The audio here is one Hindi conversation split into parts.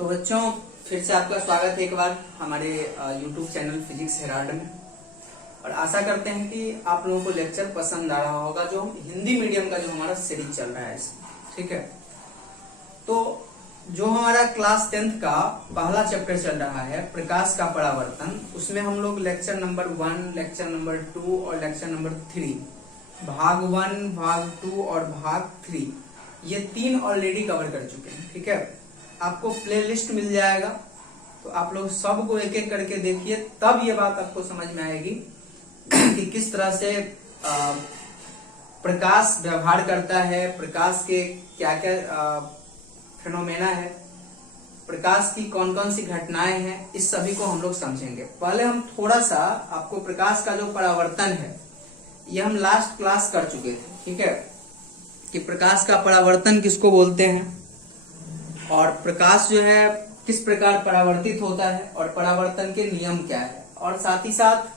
तो बच्चों फिर से आपका स्वागत है एक बार हमारे YouTube चैनल फिजिक्स हेराल्ड में। और आशा करते हैं कि आप लोगों को लेक्चर पसंद आ रहा होगा, जो हिंदी मीडियम का जो हमारा सीरीज चल रहा है इसमें। ठीक है, तो जो हमारा क्लास 10th का पहला चैप्टर चल रहा है प्रकाश का परावर्तन, उसमें हम लोग लेक्चर नंबर 1, लेक्चर नंबर 2 और लेक्चर नंबर 3, भाग 1, भाग 2 और भाग 3, ये 3 ऑलरेडी कवर कर चुके हैं। ठीक है, आपको प्लेलिस्ट मिल जाएगा, तो आप लोग सबको एक एक करके देखिए, तब ये बात आपको समझ में आएगी कि किस तरह से प्रकाश व्यवहार करता है, प्रकाश के क्या क्या फिनोमेना है, प्रकाश की कौन कौन सी घटनाएं हैं, इस सभी को हम लोग समझेंगे। पहले हम थोड़ा सा आपको प्रकाश का जो परावर्तन है, ये हम लास्ट क्लास कर चुके थे। ठीक है, कि प्रकाश का परावर्तन किसको बोलते हैं और प्रकाश जो है किस प्रकार परावर्तित होता है और परावर्तन के नियम क्या है। और साथ ही साथ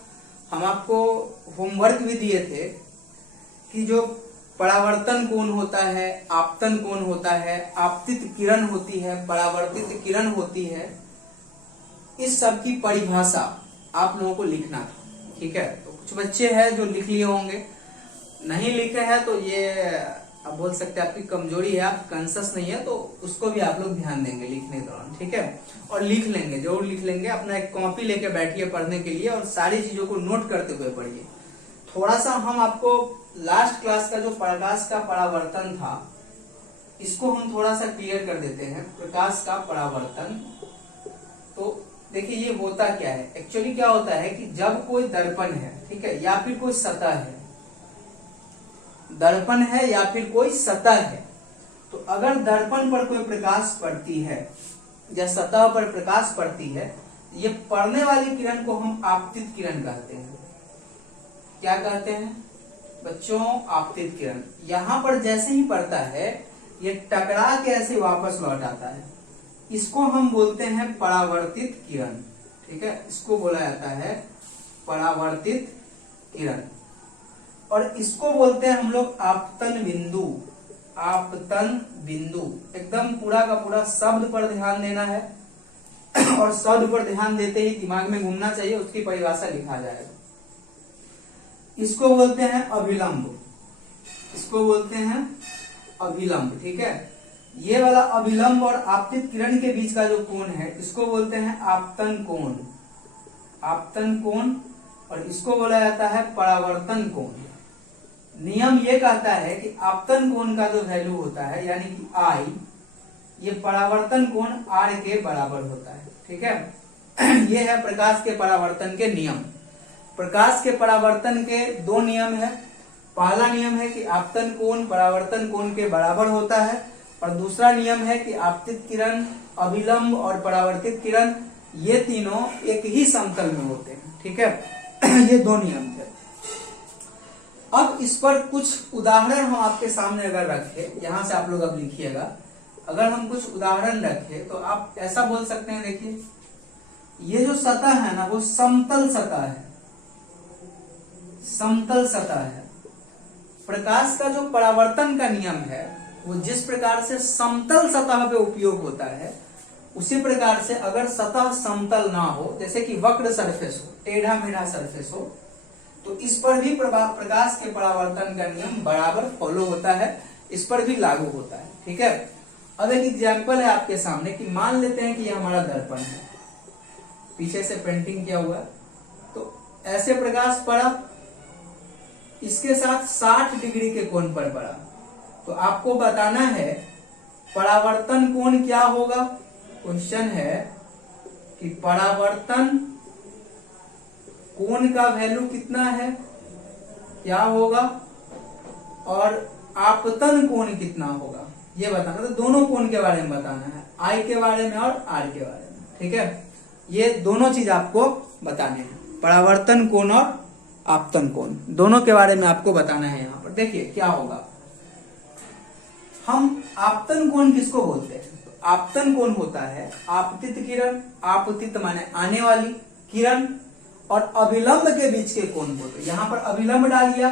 हम आपको होमवर्क भी दिए थे कि जो परावर्तन कोण होता है, आपतन कोण होता है, आपतित किरण होती है, परावर्तित किरण होती है, इस सब की परिभाषा आप लोगों को लिखना था। ठीक है, तो कुछ बच्चे हैं जो लिख लिए होंगे, नहीं लिखे हैं तो ये आप बोल सकते हैं आपकी कमजोरी है, आप कॉन्शियस नहीं है, तो उसको भी आप लोग ध्यान देंगे लिखने के दौरान। ठीक है, और लिख लेंगे, जरूर लिख लेंगे। अपना एक कॉपी लेके बैठिए पढ़ने के लिए और सारी चीजों को नोट करते हुए पढ़िए। थोड़ा सा हम आपको लास्ट क्लास का जो प्रकाश का परावर्तन था, इसको हम थोड़ा सा क्लियर कर देते हैं। प्रकाश का परावर्तन, तो देखिए ये होता क्या है, एक्चुअली क्या होता है कि जब कोई दर्पण है, ठीक है, या फिर कोई सतह है, दर्पण है या फिर कोई सतह है, तो अगर दर्पण पर कोई प्रकाश पड़ती है या सतह पर प्रकाश पड़ती है, ये पड़ने वाली किरण को हम आपतित किरण कहते हैं। क्या कहते हैं बच्चों? आपतित किरण। यहां पर जैसे ही पड़ता है, ये टकरा के ऐसे वापस लौट आता है, इसको हम बोलते हैं परावर्तित किरण। ठीक है, इसको बोला जाता है परावर्तित किरण। और इसको बोलते हैं हम लोग आपतन बिंदु। आपतन बिंदु, एकदम पूरा का पूरा शब्द पर ध्यान देना है और शब्द पर ध्यान देते ही दिमाग में घूमना चाहिए, उसकी परिभाषा लिखा जाएगा। इसको बोलते हैं अभिलंब, इसको बोलते हैं अभिलंब। ठीक है, ये वाला अभिलंब और आपतित किरण के बीच का जो कोण है, इसको बोलते हैं आपतन कोण। आपतन कोण, और इसको बोला जाता है परावर्तन कोण। नियम ये कहता है कि आपतन कोण का जो वैल्यू होता है, यानी कि I, ये परावर्तन कोण R के बराबर होता है। ठीक है, ये है प्रकाश के परावर्तन के नियम। प्रकाश के परावर्तन के 2 नियम है। पहला नियम है कि आपतन कोण परावर्तन कोण के बराबर होता है, और दूसरा नियम है कि आपतित किरण, अभिलंब और परावर्तित किरण, ये तीनों एक ही समतल में होते हैं। ठीक है, ये 2 नियम थे। अब इस पर कुछ उदाहरण हम आपके सामने अगर रखें, यहां से आप लोग अब लिखिएगा, अगर हम कुछ उदाहरण रखें तो आप ऐसा बोल सकते हैं, देखिए ये जो सतह है ना, वो समतल सतह है, समतल सतह है। प्रकाश का जो परावर्तन का नियम है, वो जिस प्रकार से समतल सतह पे उपयोग होता है, उसी प्रकार से अगर सतह समतल ना हो, जैसे कि वक्र सरफेस हो, टेढ़ा मेढ़ा सरफेस हो, तो इस पर भी प्रकाश के परावर्तन का नियम बराबर फॉलो होता है, इस पर भी लागू होता है। ठीक है, अब एक एग्जाम्पल है आपके सामने कि मान लेते हैं कि ये हमारा दर्पण है, पीछे से पेंटिंग किया हुआ है, तो ऐसे प्रकाश पड़ा, इसके साथ 60 डिग्री के कोण पर पड़ा, तो आपको बताना है परावर्तन कोण क्या होगा। क्वेश्चन है कि परावर्तन कोण का वैल्यू कितना है, क्या होगा, और आपतन कोण कितना होगा, ये बताना। तो दोनों कोण के बारे में बताना है, I के बारे में और R के बारे में। ठीक है, ये दोनों चीज आपको बताने हैं, परावर्तन कोण और आपतन कोण, दोनों के बारे में आपको बताना है। यहाँ पर देखिए क्या होगा। हम आपतन कोण किसको बोलते हैं? तो आपतन कोण होता है आपतित किरण, आपतित माने आने वाली किरण, और अभिलंब के बीच के कोण को, तो यहाँ पर अभिलंब डाल दिया,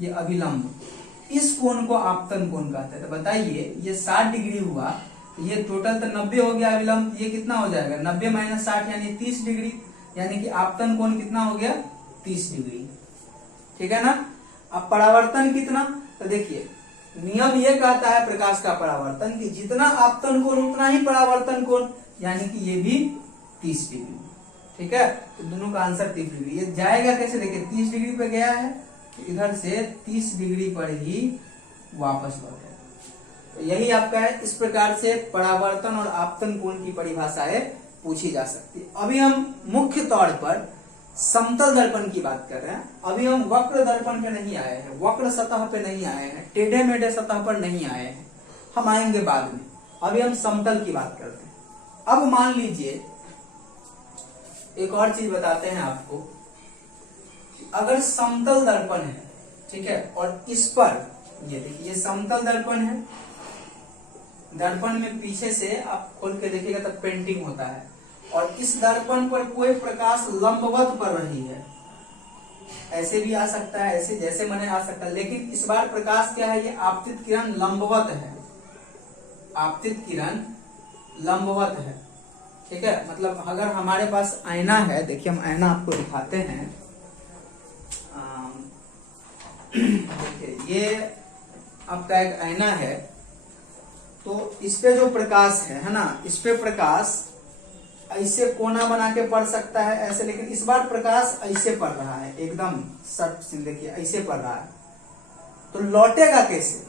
ये अभिलंब, इस कोण को आपतन कोण कहते हैं। तो बताइए ये 60 डिग्री हुआ, तो ये टोटल तो 90 हो गया अभिलंब, ये कितना हो जाएगा 90 माइनस 60 यानी 30 डिग्री, यानी कि आपतन कोण कितना हो गया 30 डिग्री। ठीक है ना। अब परावर्तन कितना, तो देखिए नियम ये कहता है प्रकाश का परावर्तन कि जितना आपतन कोण उतना ही परावर्तन कोण, यानी कि ये भी 30 डिग्री। ठीक है, तो दोनों का आंसर 30 डिग्री। ये जाएगा कैसे, देखिए 30 डिग्री पे गया है तो इधर से 30 डिग्री पर ही वापस लौटेगा। तो यही आपका है। इस प्रकार से परावर्तन और आपतन कोण की परिभाषाएं पूछी जा सकती है। अभी हम मुख्य तौर पर समतल दर्पण की बात कर रहे हैं। अभी हम वक्र दर्पण पे नहीं आए हैं, वक्र सतह पे नहीं आए हैं, टेढ़े मेढ़े सतह पर नहीं आए हैं, हम आएंगे बाद में। अभी हम समतल की बात करते हैं। अब मान लीजिए एक और चीज बताते हैं आपको, अगर समतल दर्पण है, ठीक है, और इस पर ये देखिए ये समतल दर्पण है, दर्पण में पीछे से आप खोल के देखिएगा तब पेंटिंग होता है, और इस दर्पण पर कोई प्रकाश लंबवत पड़ रही है, ऐसे भी आ सकता है, ऐसे जैसे मैंने आ सकता है, लेकिन इस बार प्रकाश क्या है, ये आपतित किरण लंबवत है, आपतित किरण लंबवत है। ठीक है, मतलब अगर हमारे पास आईना है, देखिए हम आईना आपको दिखाते हैं, देखिए ये आपका एक आईना है, तो इस पे जो प्रकाश है ना, इस पे प्रकाश ऐसे कोना बना के पड़ सकता है ऐसे, लेकिन इस बार प्रकाश ऐसे पड़ रहा है, एकदम सट से देखिए ऐसे पड़ रहा है, तो लौटेगा कैसे।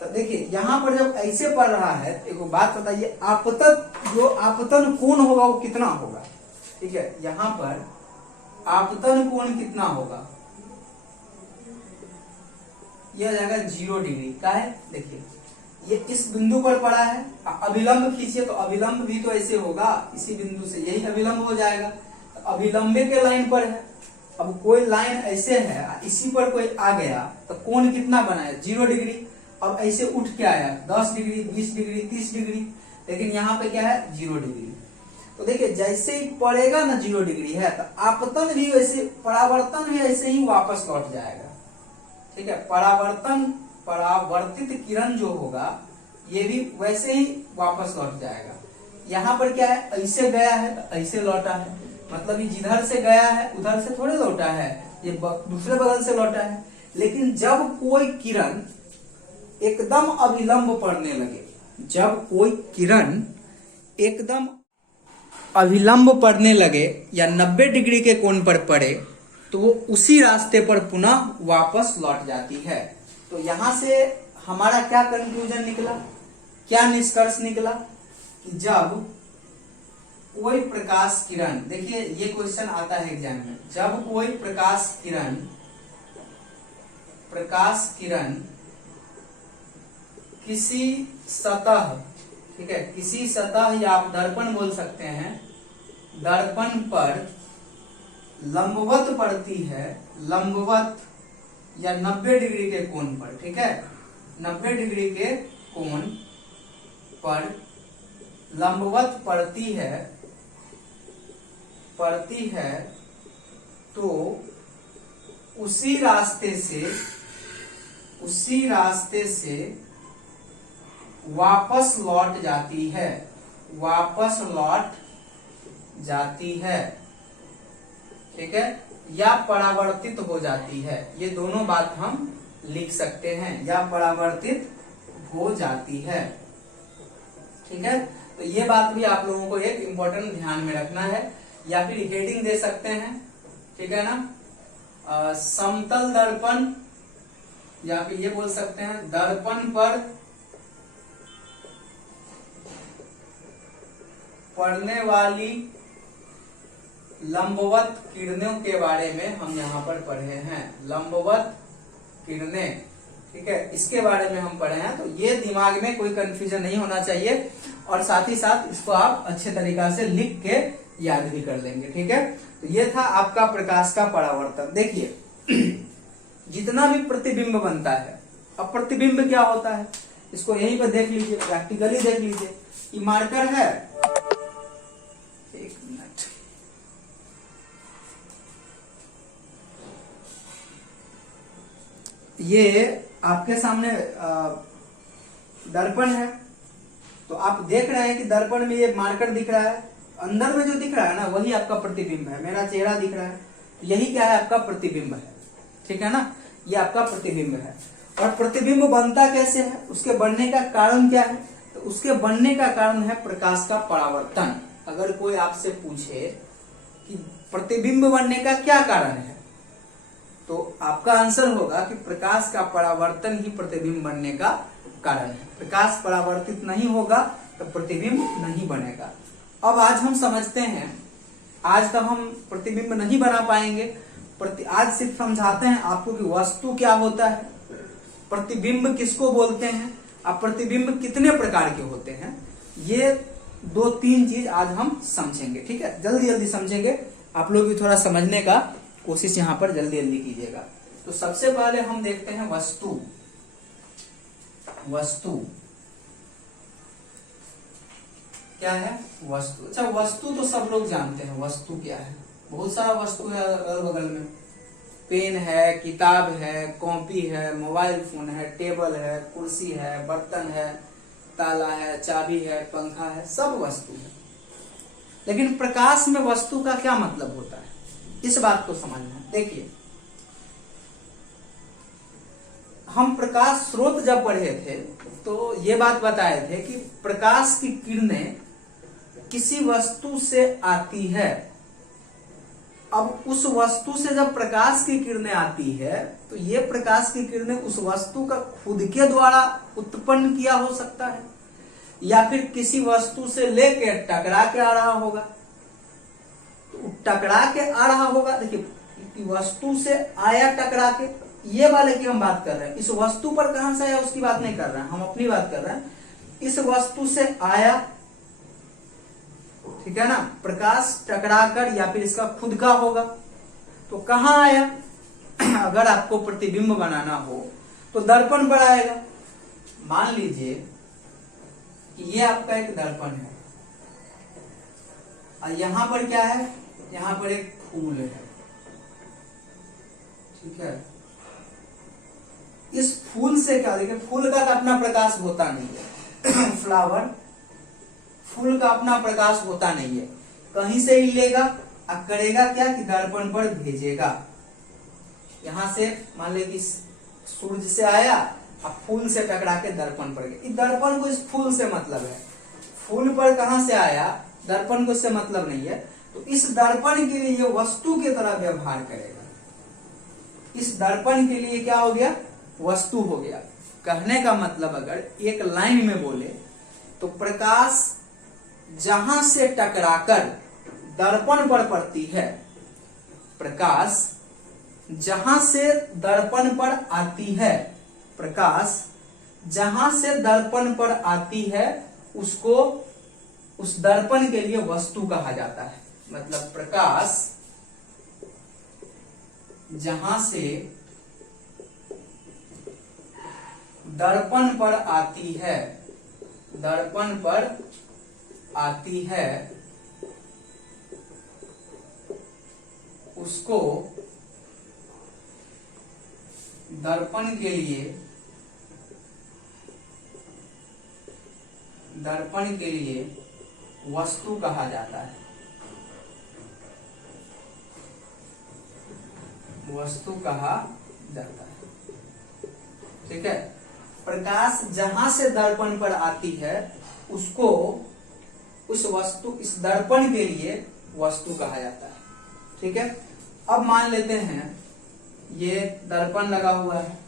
तो देखिए यहां पर जब ऐसे पड़ रहा है, एक बात बताइए, आपतन जो आपतन कोण होगा वो कितना होगा। ठीक है, यहां पर आपतन कोण कितना होगा, यह हो जाएगा 0 डिग्री का है। देखिए ये इस बिंदु पर पड़ा है, अभिलंब खींचिए तो अभिलंब भी तो ऐसे होगा, इसी बिंदु से यही अभिलंब हो जाएगा, तो अभिलंबे के लाइन पर है। अब कोई लाइन ऐसे है, इसी पर कोई आ गया तो कोण कितना बनाया 0 डिग्री। अब ऐसे उठ के आया 10 डिग्री, 20 डिग्री, 30 डिग्री, लेकिन यहाँ पे क्या है 0 डिग्री। तो देखिए जैसे ही पड़ेगा ना 0 डिग्री है, तो आपतन भी वैसे, परावर्तन भी ऐसे ही वापस लौट जाएगा। ठीक है, परावर्तित किरण जो होगा ये भी वैसे ही वापस लौट जाएगा। यहाँ पर क्या है, ऐसे गया है तो ऐसे लौटा है, मतलब ये जिधर से गया है उधर से थोड़े लौटा है, ये दूसरे बगल से लौटा है। लेकिन जब कोई किरण एकदम अभिलंब पड़ने लगे, जब कोई किरण एकदम अभिलंब पड़ने लगे या 90 डिग्री के कोण पर पड़े, तो वो उसी रास्ते पर पुनः वापस लौट जाती है। तो यहां से हमारा क्या कंक्लूजन निकला, क्या निष्कर्ष निकला, कि जब कोई प्रकाश किरण, देखिए ये क्वेश्चन आता है एग्जाम में, जब कोई प्रकाश किरण किसी सतह, ठीक है, किसी सतह या आप दर्पण बोल सकते हैं, दर्पण पर लंबवत पड़ती है, लंबवत या 90 डिग्री के कोण पर, ठीक है, 90 डिग्री के कोण पर लंबवत पड़ती है, तो उसी रास्ते से वापस लौट जाती है, ठीक है, या परावर्तित हो जाती है। ये दोनों बात हम लिख सकते हैं, या परावर्तित हो जाती है। ठीक है, तो ये बात भी आप लोगों को एक इम्पोर्टेंट ध्यान में रखना है, या फिर हेडिंग दे सकते हैं, ठीक है ना, समतल दर्पण, या फिर ये बोल सकते हैं दर्पण पर पड़ने वाली लंबवत किरणों के बारे में हम यहाँ पर पढ़े हैं, लंबवत किरणें, ठीक है, इसके बारे में हम पढ़े हैं। तो ये दिमाग में कोई कंफ्यूजन नहीं होना चाहिए, और साथ ही साथ इसको आप अच्छे तरीका से लिख के याद भी कर लेंगे। ठीक है, तो ये था आपका प्रकाश का परावर्तन। देखिए जितना भी प्रतिबिंब बनता है, अब प्रतिबिंब क्या होता है इसको यहीं पर देख लीजिए, प्रैक्टिकली देख लीजिए। ये मार्कर है, एक मिनट, ये आपके सामने दर्पण है, तो आप देख रहे हैं कि दर्पण में ये मार्कर दिख रहा है, अंदर में जो दिख रहा है ना वही आपका प्रतिबिंब है। मेरा चेहरा दिख रहा है, तो यही क्या है, आपका प्रतिबिंब है। ठीक है ना, ये आपका प्रतिबिंब है। और प्रतिबिंब बनता कैसे है, उसके बनने का कारण क्या है, तो उसके बनने का कारण है प्रकाश का परावर्तन। अगर कोई आपसे पूछे कि प्रतिबिंब बनने का क्या कारण है, तो आपका आंसर होगा कि प्रकाश का परावर्तन ही प्रतिबिंब बनने का कारण है। प्रकाश परावर्तित नहीं होगा तो प्रतिबिंब नहीं बनेगा। अब आज हम समझते हैं, आज तक हम प्रतिबिंब नहीं बना पाएंगे, आज सिर्फ समझाते हैं आपको कि वस्तु क्या होता है, प्रतिबिंब किसको बोलते हैं, अब प्रतिबिंब कितने प्रकार के होते हैं, ये 2-3 चीज आज हम समझेंगे। ठीक है, जल्दी जल्दी समझेंगे, आप लोग भी थोड़ा समझने का कोशिश यहाँ पर जल्दी जल्दी कीजिएगा। तो सबसे पहले हम देखते हैं वस्तु। वस्तु क्या है, वस्तु। अच्छा, वस्तु तो सब लोग जानते हैं, वस्तु क्या है, बहुत सारा वस्तु है अगल बगल में, पेन है, किताब है, कॉपी है, मोबाइल फोन है, टेबल है, कुर्सी है, बर्तन है, ताला है, चाबी है, पंखा है, सब वस्तु है। लेकिन प्रकाश में वस्तु का क्या मतलब होता है, इस बात को समझना। देखिए, हम प्रकाश स्रोत जब पढ़े थे तो ये बात बताए थे कि प्रकाश की किरणें किसी वस्तु से आती है। अब उस वस्तु से जब प्रकाश की किरणें आती है तो ये प्रकाश की किरणें उस वस्तु का खुद के द्वारा उत्पन्न किया हो सकता है, या फिर किसी वस्तु से लेके टकरा के आ रहा होगा। तो टकरा के आ रहा होगा, देखिए वस्तु से आया टकरा के, ये वाले की हम बात कर रहे हैं। इस वस्तु पर कहां से आया उसकी बात नहीं कर रहे हैं, हम अपनी बात कर रहे हैं। इस वस्तु से आया, ठीक है ना, प्रकाश टकराकर, या फिर इसका खुद का होगा। तो कहां आया, अगर आपको प्रतिबिंब बनाना हो तो दर्पण पर आएगा। मान लीजिए कि ये आपका एक दर्पण है और यहां पर क्या है, यहां पर एक फूल है। ठीक है, इस फूल से क्या, देखिए फूल का अपना प्रकाश होता नहीं है फ्लावर, फूल का अपना प्रकाश होता नहीं है, कहीं से ही लेगा और करेगा क्या कि दर्पण पर भेजेगा। यहां से मान ले कि सूरज से आया और फूल से टकरा के दर्पण पर गया। इस दर्पण को इस फूल से मतलब है, फूल पर कहां से आया, दर्पण को इससे मतलब नहीं है। तो इस दर्पण के लिए ये वस्तु की तरह व्यवहार करेगा। इस दर्पण के लिए क्या हो गया, वस्तु हो गया। कहने का मतलब अगर एक लाइन में बोले तो प्रकाश जहां से टकराकर दर्पण पर पड़ती है, प्रकाश जहां से दर्पण पर आती है, प्रकाश जहां से दर्पण पर आती है उसको, उस दर्पण के लिए वस्तु कहा जाता है। मतलब प्रकाश जहां से दर्पण पर आती है, दर्पण पर आती है, उसको दर्पण के लिए, दर्पण के लिए वस्तु कहा जाता है। वस्तु कहा जाता है। ठीक है, प्रकाश जहां से दर्पण पर आती है उसको, उस वस्तु, इस दर्पण के लिए वस्तु कहा जाता है। ठीक है, अब मान लेते हैं ये दर्पण लगा हुआ है,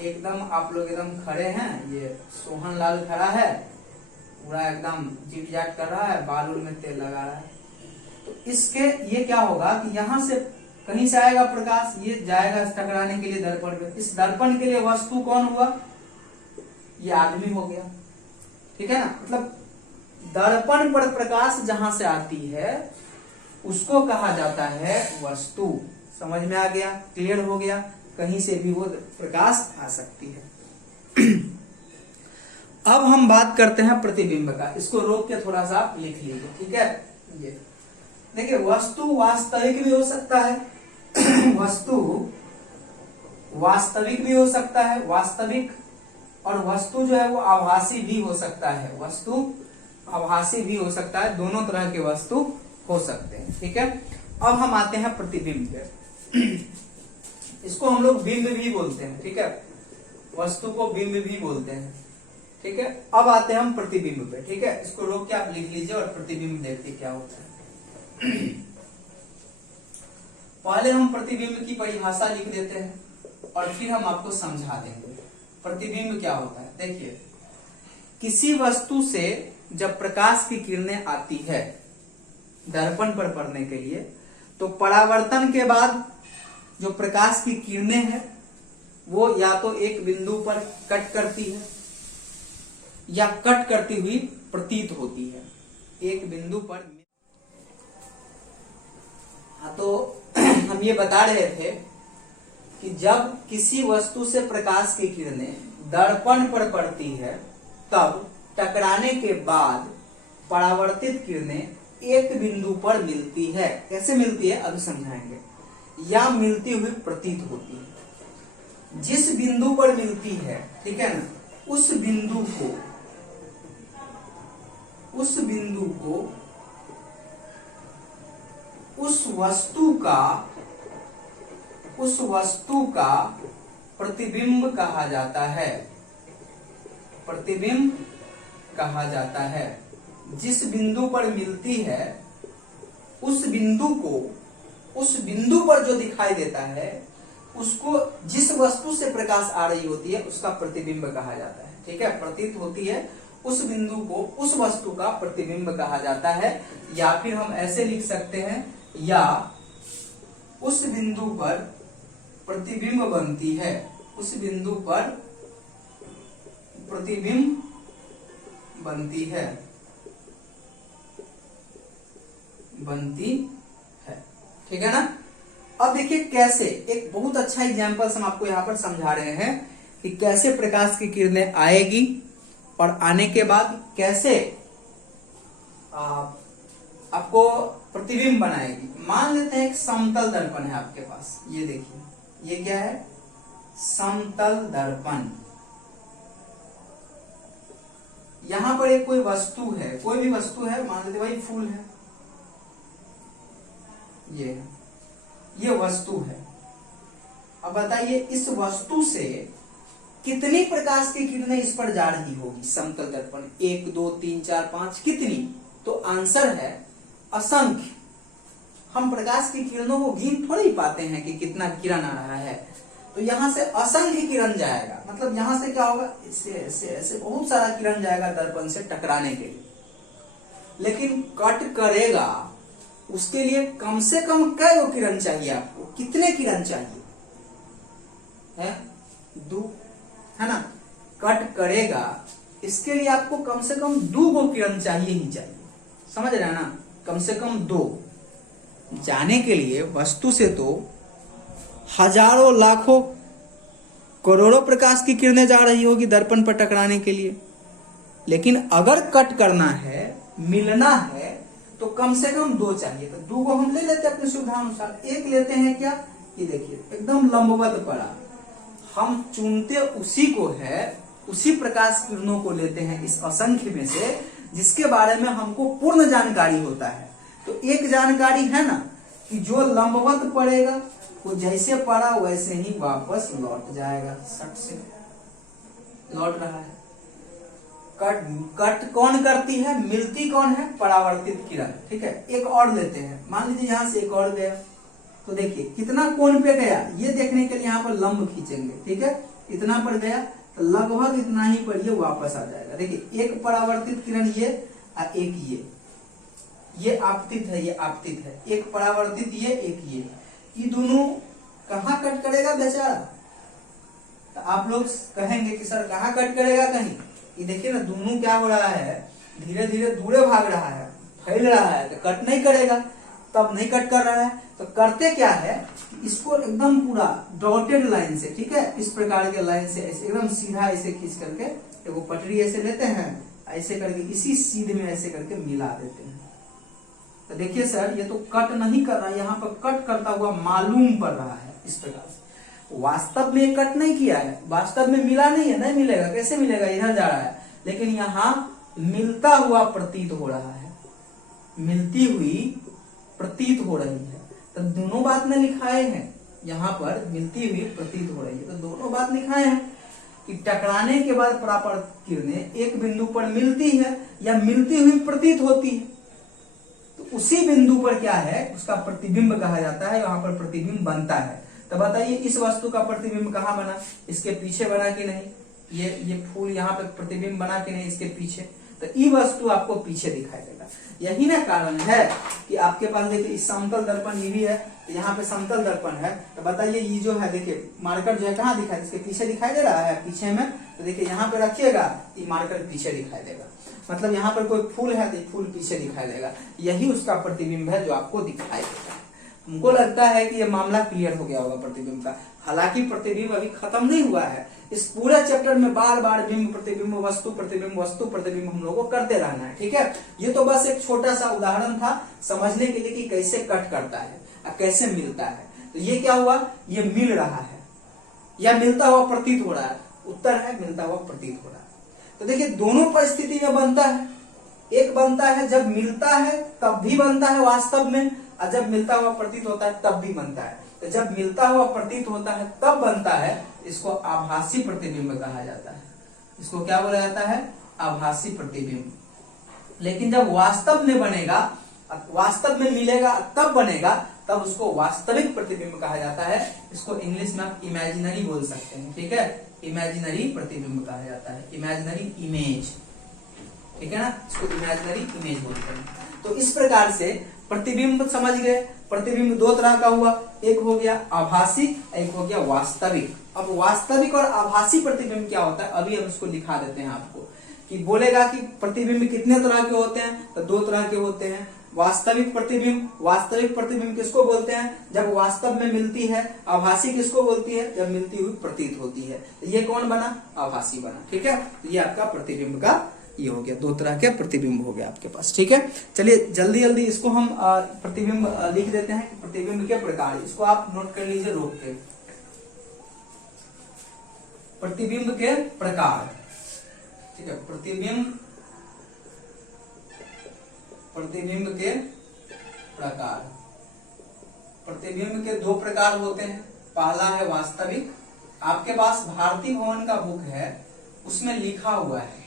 एकदम आप लोग एकदम खड़े हैं, ये सोहन लाल खड़ा है, पूरा एकदम जीट जाट कर रहा है, बाल में तेल लगा रहा है। तो इसके ये क्या होगा कि यहां से कहीं से आएगा प्रकाश, ये जाएगा टकराने के लिए दर्पण पे। इस दर्पण के लिए वस्तु कौन हुआ, ये आदमी हो गया। ठीक है ना, मतलब दर्पण पर प्रकाश जहां से आती है उसको कहा जाता है वस्तु। समझ में आ गया, क्लियर हो गया, कहीं से भी वो प्रकाश आ सकती है। अब हम बात करते हैं प्रतिबिंब का, इसको रोक के थोड़ा सा आप लिख लीजिए। ठीक है, ये देखिए वस्तु वास्तविक भी हो सकता है वस्तु वास्तविक भी हो सकता है, वास्तविक, और वस्तु जो है वो आभासी भी हो सकता है। वस्तु आभासी भी हो सकता है, दोनों तरह के वस्तु हो सकते हैं। ठीक है, अब हम आते हैं प्रतिबिंब पे। इसको हम लोग बिंब भी बोलते हैं। ठीक है, वस्तु को बिंब भी बोलते हैं। ठीक है, अब आते हैं हम प्रतिबिंब पे। ठीक है, इसको रोक के आप लिख लीजिए और प्रतिबिंब देखते क्या होता है। पहले हम प्रतिबिंब की परिभाषा लिख देते हैं और फिर हम आपको समझा देंगे प्रतिबिंब क्या होता है। देखिए, किसी वस्तु से जब प्रकाश की किरणें आती है दर्पण पर पड़ने के लिए, तो परावर्तन के बाद जो प्रकाश की किरणें हैं वो या तो एक बिंदु पर कट करती है या कट करती हुई प्रतीत होती है एक बिंदु पर। हाँ, तो हम ये बता रहे थे कि जब किसी वस्तु से प्रकाश की किरणें दर्पण पर पड़ती है तब टकराने के बाद परावर्तित किरणें एक बिंदु पर मिलती है। कैसे मिलती है अभी समझाएंगे। या मिलती हुई प्रतीत होती है। जिस बिंदु पर मिलती है, ठीक है ना, उस बिंदु को उस वस्तु का प्रतिबिंब कहा जाता है। प्रतिबिंब कहा जाता है। जिस बिंदु पर मिलती है उस बिंदु पर जो दिखाई देता है उसको, जिस वस्तु से प्रकाश आ रही होती है उसका प्रतिबिंब कहा जाता है। ठीक है, प्रतीत होती है उस बिंदु को उस वस्तु का प्रतिबिंब कहा जाता है। या फिर हम ऐसे लिख सकते हैं, या उस बिंदु पर प्रतिबिंब बनती है। उस बिंदु पर प्रतिबिंब बनती है। ठीक है ना। अब देखिए कैसे, एक बहुत अच्छा एग्जांपल हम आपको यहाँ पर समझा रहे हैं कि कैसे प्रकाश की किरणें आएगी और आने के बाद कैसे आपको प्रतिबिंब बनाएगी। मान लेते हैं एक समतल दर्पण है आपके पास, ये देखिए, ये क्या है, समतल दर्पण। यहां पर एक कोई वस्तु है, कोई भी वस्तु है, मान लेते भाई फूल है, ये वस्तु है। अब बताइए इस वस्तु से कितनी प्रकाश की किरणें इस पर जा रही होगी समतल दर्पण, 1 2 3 4 5, कितनी? तो आंसर है असंख्य। हम प्रकाश की किरणों को गिन थोड़ी पाते हैं कि कितना किरण आ रहा है, तो यहां से असंख्य किरण जाएगा। मतलब यहां से क्या होगा, इससे ऐसे ऐसे बहुत सारा किरण जाएगा दर्पण से टकराने के लिए। लेकिन कट करेगा उसके लिए कम से कम कई गो किरण चाहिए आपको, कितने किरण चाहिए है, 2, है ना। कट करेगा इसके लिए आपको कम से कम 2 गो किरण चाहिए ही चाहिए, समझ रहे हैं ना, कम से कम 2। जाने के लिए वस्तु से तो हजारों लाखों करोड़ों प्रकाश की किरणें जा रही होगी दर्पण पर टकराने के लिए। लेकिन अगर कट करना है, मिलना है, तो कम से कम 2 चाहिए। तो 2 को हम ले लेते हैं अपनी सुविधा अनुसार। एक लेते हैं क्या, ये देखिए एकदम लंबवत पड़ा, हम चुनते उसी को है, उसी प्रकाश किरणों को लेते हैं इस असंख्य में से जिसके बारे में हमको पूर्ण जानकारी होता है। तो एक जानकारी है ना कि जो लंबवत पड़ेगा वो जैसे पड़ा वैसे ही वापस लौट जाएगा, सट से लौट रहा है। कट कौन करती है, मिलती कौन है, परावर्तित किरण। ठीक है, एक और लेते हैं, मान लीजिए यहां से एक और गया, तो देखिए कितना कोण पे गया, ये देखने के लिए यहाँ पर लंब खींचेंगे। ठीक है, इतना पर गया तो लगभग इतना ही पर ये वापस आ जाएगा। देखिए एक परावर्तित किरण ये और एक ये आपतित है, ये आपतित है, एक परावर्तित ये, एक ये दोनों कहाँ कट करेगा बेचारा। तो आप लोग कहेंगे कि सर कहाँ कट करेगा, कहीं ये देखिए ना, दोनों क्या हो रहा है, धीरे धीरे दूरे भाग रहा है, फैल रहा है, तो कट नहीं करेगा, तब नहीं कट कर रहा है। तो करते क्या है कि इसको एकदम पूरा डॉटेड लाइन से, ठीक है, इस प्रकार के लाइन से ऐसे एकदम सीधा ऐसे खींच करके एगो पटरी ऐसे लेते हैं, ऐसे करके इसी सीध में ऐसे करके मिला देते हैं। तो देखिए सर ये तो कट नहीं कर रहा, यहाँ पर कट करता हुआ मालूम पड़ रहा है इस प्रकार से। वास्तव में कट नहीं किया है, वास्तव में मिला नहीं है, नहीं मिलेगा, कैसे मिलेगा, इधर जा रहा है, लेकिन यहाँ मिलता हुआ प्रतीत हो रहा है, मिलती हुई प्रतीत हो रही है। तो दोनों बात में लिखाए हैं, यहाँ पर मिलती हुई प्रतीत हो रही है, तो दोनों बात लिखाए हैं कि टकराने के बाद परावर्तित किरणें एक बिंदु पर मिलती है या मिलती हुई प्रतीत होती है, तो उसी बिंदु पर क्या है, उसका प्रतिबिंब कहा जाता है, वहां पर प्रतिबिंब बनता है। तो बताइए इस वस्तु का प्रतिबिंब कहाँ बना, इसके पीछे बना कि नहीं, ये फूल यहाँ पे प्रतिबिंब बना कि नहीं इसके पीछे, तो ये वस्तु आपको पीछे दिखाई देगा। यही ना कारण है कि आपके पास देखिए इस समतल दर्पण ये भी है, तो यहाँ पे समतल दर्पण है, तो बताइए ये जो है देखिए मार्कर जो है कहाँ दिखाई, इसके पीछे दिखाई दे रहा है पीछे में, तो देखिए यहाँ पे रखिएगा ये मार्कर पीछे दिखाई देगा, मतलब यहाँ पर कोई फूल है तो फूल पीछे दिखाई देगा, यही उसका प्रतिबिंब है जो आपको दिखाई देगा। हमको लगता है कि ये मामला क्लियर हो गया होगा प्रतिबिंब का। हालांकि प्रतिबिंब अभी खत्म नहीं हुआ है, इस पूरे चैप्टर में बार बार बिंब प्रतिबिंब वस्तु प्रतिबिंब हम लोगों को करते रहना है, ठीक है। ये तो बस एक छोटा सा उदाहरण था समझने के लिए कि कैसे कट करता है और कैसे मिलता है। तो ये क्या हुआ, ये मिल रहा है या मिलता हुआ प्रतीत हो रहा है, उत्तर है मिलता हुआ प्रतीत हो रहा है। तो देखिए दोनों परिस्थिति में बनता है, एक बनता है जब मिलता है तब भी बनता है वास्तव में, और जब मिलता हुआ प्रतीत होता है तब भी बनता है। तो जब मिलता हुआ प्रतीत होता है तब बनता है, इसको आभासी प्रतिबिंब कहा जाता है। इसको क्या बोला जाता है, आभासी प्रतिबिंब। लेकिन जब वास्तव में बनेगा, वास्तव में मिलेगा तब बनेगा, तब उसको वास्तविक प्रतिबिंब कहा जाता है। इसको इंग्लिश में आप इमेजिनरी बोल सकते हैं, ठीक है, इमेजिनरी प्रतिबिंब कहा जाता है, इमेजिनरी इमेज, ठीक है ना, इसको इमेजिनरी इमेज बोलते हैं। तो इस प्रकार से प्रतिबिंब समझ गए, प्रतिबिंब दो तरह का हुआ, एक हो गया आभासी, एक हो गया वास्तविक। अब वास्तविक और आभासी प्रतिबिंब क्या होता है, अभी हम इसको लिखा देते हैं आपको, कि बोलेगा कि प्रतिबिंब कितने तरह के होते हैं, तो दो तरह के होते हैं। वास्तविक प्रतिबिंब, वास्तविक प्रतिबिंब किसको बोलते हैं, जब वास्तव में मिलती है। आभासी किसको बोलती है, जब मिलती हुई प्रतीत होती है। तो ये कौन बना, आभासी बना, ठीक है। तो ये आपका प्रतिबिंब का ये हो गया, दो तरह के प्रतिबिंब हो गया आपके पास, ठीक है। चलिए जल्दी जल्दी इसको हम प्रतिबिंब लिख देते हैं कि प्रतिबिंब के प्रकार, इसको आप नोट कर लीजिए रोक के। प्रतिबिंब के प्रकार, ठीक है, प्रतिबिंब के प्रकार। प्रतिबिंब के दो प्रकार होते हैं, पहला है वास्तविक। आपके पास भारती भवन का बुक है, उसमें लिखा हुआ है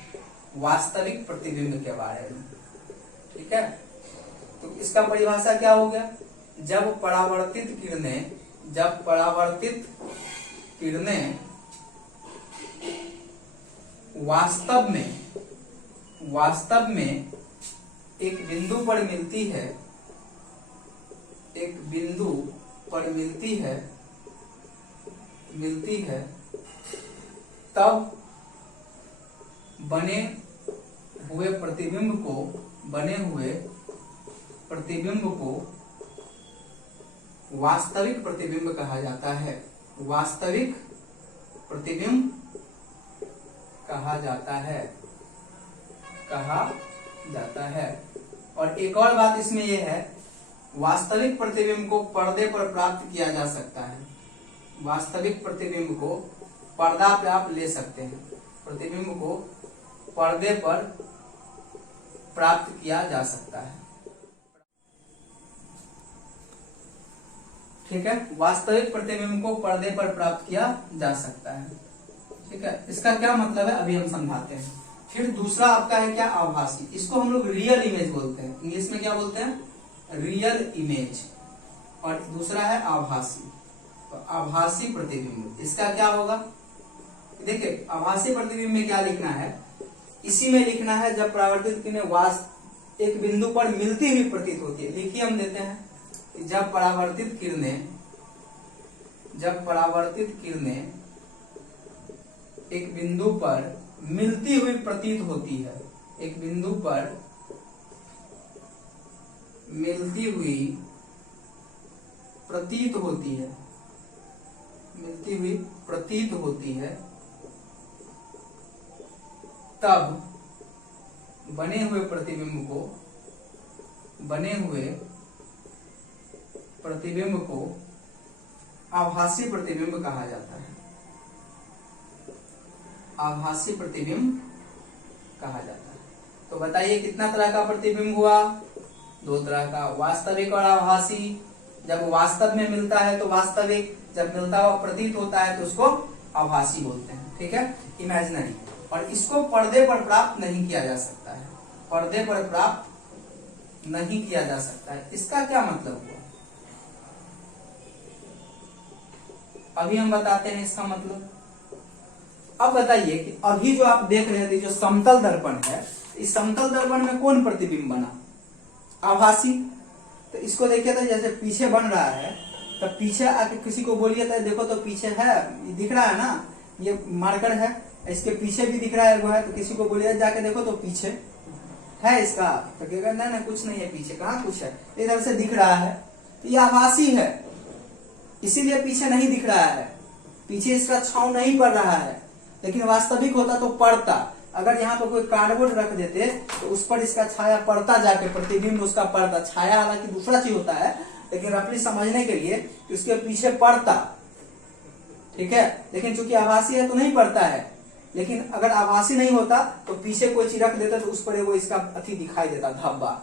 वास्तविक प्रतिबिंब के बारे में, ठीक है। तो इसका परिभाषा क्या हो गया, जब परावर्तित किरणें वास्तव में एक बिंदु पर मिलती है, तब बने हुए प्रतिबिंब को वास्तविक प्रतिबिंब कहा जाता है, वास्तविक प्रतिबिंब कहा जाता है। और एक और बात इसमें यह है, वास्तविक प्रतिबिंब को पर्दे पर प्राप्त किया जा सकता है। वास्तविक प्रतिबिंब को पर्दा पे आप ले सकते हैं, प्रतिबिंब को पर्दे पर प्राप्त किया जा सकता है, ठीक है। वास्तविक प्रतिबिंब को पर्दे पर प्राप्त किया जा सकता है, ठीक है। इसका क्या मतलब है अभी हम समझाते हैं। फिर दूसरा आपका है क्या, आभासी। इसको हम लोग रियल इमेज बोलते हैं, इंग्लिश में क्या बोलते हैं, रियल इमेज। और दूसरा है आभासी। तो आभासी प्रतिबिंब, इसका क्या होगा, देखिए आभासी प्रतिबिंब में क्या लिखना है, इसी में लिखना है जब परावर्तित किरणें एक बिंदु पर मिलती हुई प्रतीत होती है। लिखिए हम देते हैं कि जब परावर्तित किरणें एक बिंदु पर मिलती हुई प्रतीत होती है, एक बिंदु पर मिलती हुई प्रतीत होती है, तब बने हुए प्रतिबिंब को आभासी प्रतिबिंब कहा जाता है, आभासी प्रतिबिंब कहा जाता है। तो बताइए कितना तरह का प्रतिबिंब हुआ? 2 तरह का, वास्तविक और आभासी। जब वास्तव में मिलता है तो वास्तविक, जब मिलता हुआ प्रतीत होता है तो उसको आभासी बोलते हैं, ठीक है, इमेजिनरी। और इसको पर्दे पर प्राप्त नहीं किया जा सकता है, पर्दे पर प्राप्त नहीं किया जा सकता है। इसका क्या मतलब हुआ? अभी हम बताते हैं इसका मतलब। अब बताइए कि अभी जो आप देख रहे थे, जो समतल दर्पण है, इस समतल दर्पण में कौन प्रतिबिंब बना? आभासी। तो इसको देखिए, तो जैसे पीछे बन रहा है, तब पीछे आके किसी को बोलिए तो देखो तो पीछे है, दिख रहा है ना, ये मार्कर है, इसके पीछे भी दिख रहा है वो है, तो किसी को बोलिए जाके देखो तो पीछे है इसका, तो कहेगा नहीं कुछ नहीं है पीछे, कहाँ कुछ है, इधर से दिख रहा है। तो ये आभासी है, इसीलिए पीछे नहीं दिख रहा है, पीछे इसका छांव नहीं पड़ रहा है। लेकिन वास्तविक होता तो पड़ता। अगर यहाँ पर कोई कार्डबोर्ड रख देते तो उस पर इसका छाया पड़ता, जाके प्रतिबिंब उसका पड़ता। छाया हालांकि दूसरा चीज होता है, लेकिन रफली समझने के लिए उसके पीछे पड़ता, ठीक है। लेकिन चूंकि आभासी है तो नहीं पड़ता है। लेकिन अगर आभासी नहीं होता तो पीछे कोई चीज रख देता तो उस पर वो इसका अति दिखाई देता, धब्बा,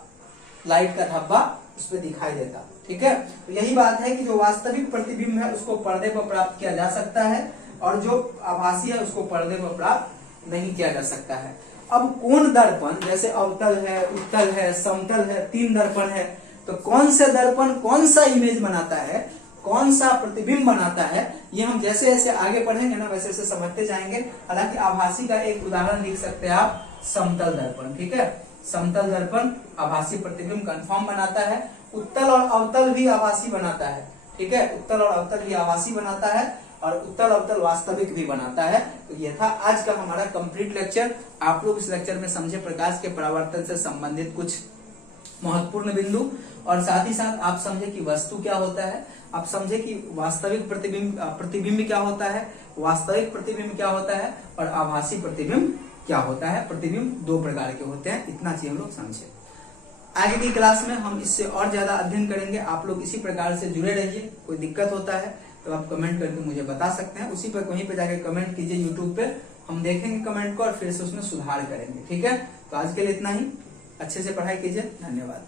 लाइट का धब्बा उस पर दिखाई देता, ठीक है। तो यही बात है कि जो वास्तविक प्रतिबिंब है उसको पर्दे पर प्राप्त किया जा सकता है, और जो आभासी है उसको पर्दे पर प्राप्त नहीं किया जा सकता है। अब कौन दर्पण, जैसे अवतल है, उत्तल है, समतल है, 3 दर्पण है, तो कौन से दर्पण कौन सा इमेज बनाता है, कौन सा प्रतिबिंब बनाता है, ये हम जैसे जैसे आगे पढ़ेंगे ना वैसे वैसे समझते जाएंगे। हालांकि आभासी का एक उदाहरण लिख सकते हैं आप, समतल दर्पण, ठीक है। समतल दर्पण आभासी प्रतिबिंब कंफर्म बनाता है। उत्तल और अवतल भी आभासी बनाता है, ठीक है, उत्तल और अवतल भी आभासी बनाता है, और उत्तल अवतल वास्तविक भी बनाता है। तो ये था आज का हमारा कंप्लीट लेक्चर। आप लोग इस लेक्चर में समझे प्रकाश के परावर्तन से संबंधित कुछ महत्वपूर्ण बिंदु, और साथ ही साथ आप समझे कि वस्तु क्या होता है, आप समझे कि वास्तविक प्रतिबिंब क्या होता है, वास्तविक प्रतिबिंब क्या होता है, और आभासी प्रतिबिंब क्या होता है। प्रतिबिंब 2 प्रकार के होते हैं, इतना चीज हम लोग समझे। आगे की क्लास में हम इससे और ज्यादा अध्ययन करेंगे। आप लोग इसी प्रकार से जुड़े रहिए। कोई दिक्कत होता है तो आप कमेंट करके मुझे बता सकते हैं, उसी पर वहीं पे जाके कमेंट कीजिए यूट्यूब पे, हम देखेंगे कमेंट को और फिर से उसमें सुधार करेंगे, ठीक है। तो आज के लिए इतना ही, अच्छे से पढ़ाई कीजिए, धन्यवाद।